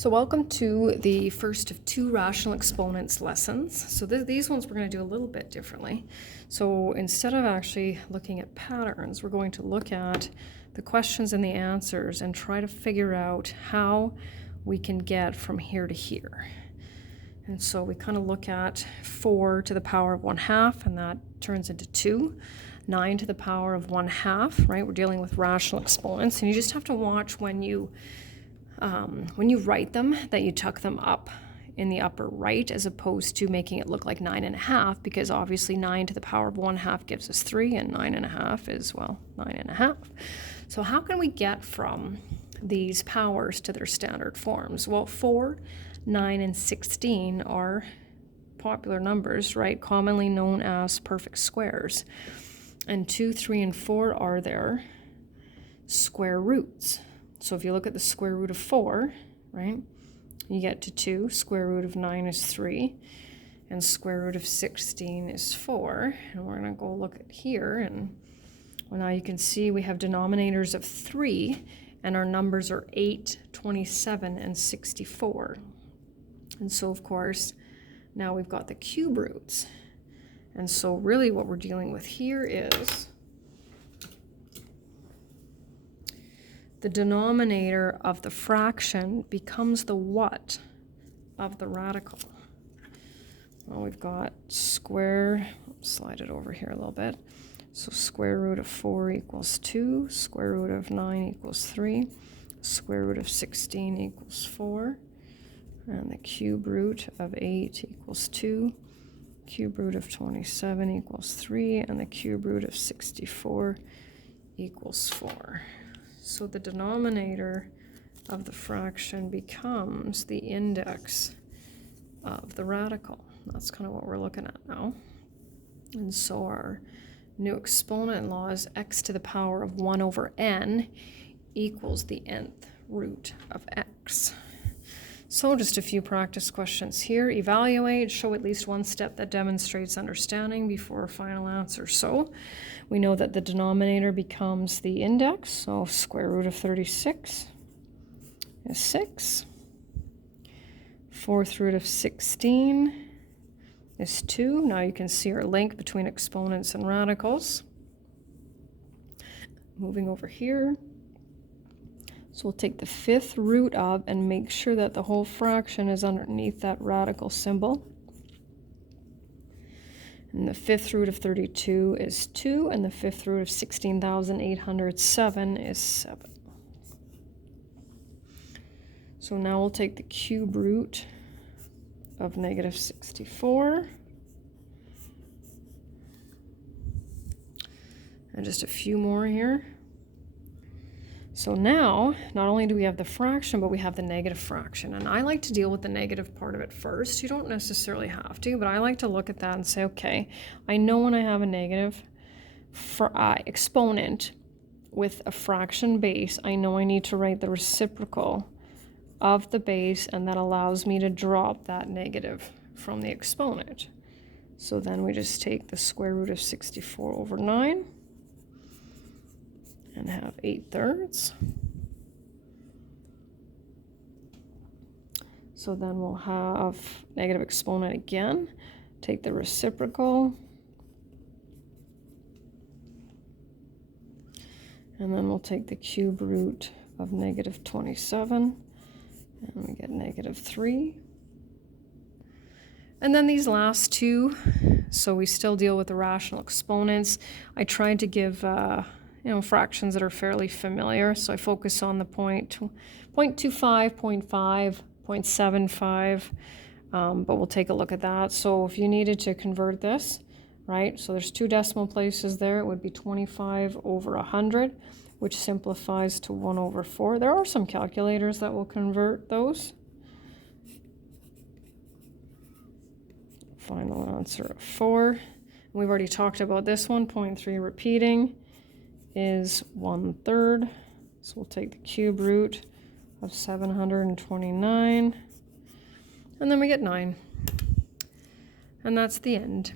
So welcome to the first of two rational exponents lessons. So these ones we're going to do a little bit differently. So instead of actually looking at patterns, we're going to look at the questions and the answers and try to figure out how we can get from here to here. And so we kind of look at 4 to the power of 1/2, and that turns into 2. 9 to the power of 1/2, right? We're dealing with rational exponents, and you just have to watch when you write them, that you tuck them up in the upper right as opposed to making it look like 9.5, because obviously 9 to the power of 1/2 gives us 3, and 9.5 is, well, 9.5. So how can we get from these powers to their standard forms? Well, 4, 9, and 16 are popular numbers, right? Commonly known as perfect squares. And 2, 3, and 4 are their square roots. So if you look at the square root of 4, right, you get to 2. Square root of 9 is 3. And square root of 16 is 4. And we're going to go look at here. And well, now you can see we have denominators of 3. And our numbers are 8, 27, and 64. And so, of course, now we've got the cube roots. And so really what we're dealing with here is the denominator of the fraction becomes the what of the radical. Well, we've got square, slide it over here a little bit. So square root of 4 equals 2, square root of 9 equals 3, square root of 16 equals 4, and the cube root of 8 equals 2, cube root of 27 equals 3, and the cube root of 64 equals 4. So the denominator of the fraction becomes the index of the radical. That's kind of what we're looking at now. And so our new exponent law is x to the power of 1 over n equals the nth root of x. So just a few practice questions here. Evaluate, show at least one step that demonstrates understanding before a final answer. So we know that the denominator becomes the index, so square root of 36 is 6. Fourth root of 16 is 2. Now you can see our link between exponents and radicals. Moving over here. So we'll take the 5th root of and make sure that the whole fraction is underneath that radical symbol. And the 5th root of 32 is 2, and the 5th root of 16,807 is 7. So now we'll take the cube root of negative 64. And just a few more here. So now, not only do we have the fraction, but we have the negative fraction. And I like to deal with the negative part of it first. You don't necessarily have to, but I like to look at that and say, okay, I know when I have a negative exponent with a fraction base, I know I need to write the reciprocal of the base, and that allows me to drop that negative from the exponent. So then we just take the square root of 64 over 9. And have 8/3. So then we'll have negative exponent again. Take the reciprocal. And then we'll take the cube root of negative 27. And we get negative 3. And then these last two, so we still deal with the rational exponents. I tried to give fractions that are fairly familiar. So I focus on the 0.25, 0.5, 0.75, but we'll take a look at that. So if you needed to convert this, right, so there's 2 decimal places there, it would be 25 over 100, which simplifies to 1 over 4. There are some calculators that will convert those. Final answer of 4. We've already talked about this one, 0.3 repeating is 1/3. So we'll take the cube root of 729, and then we get 9. And that's the end.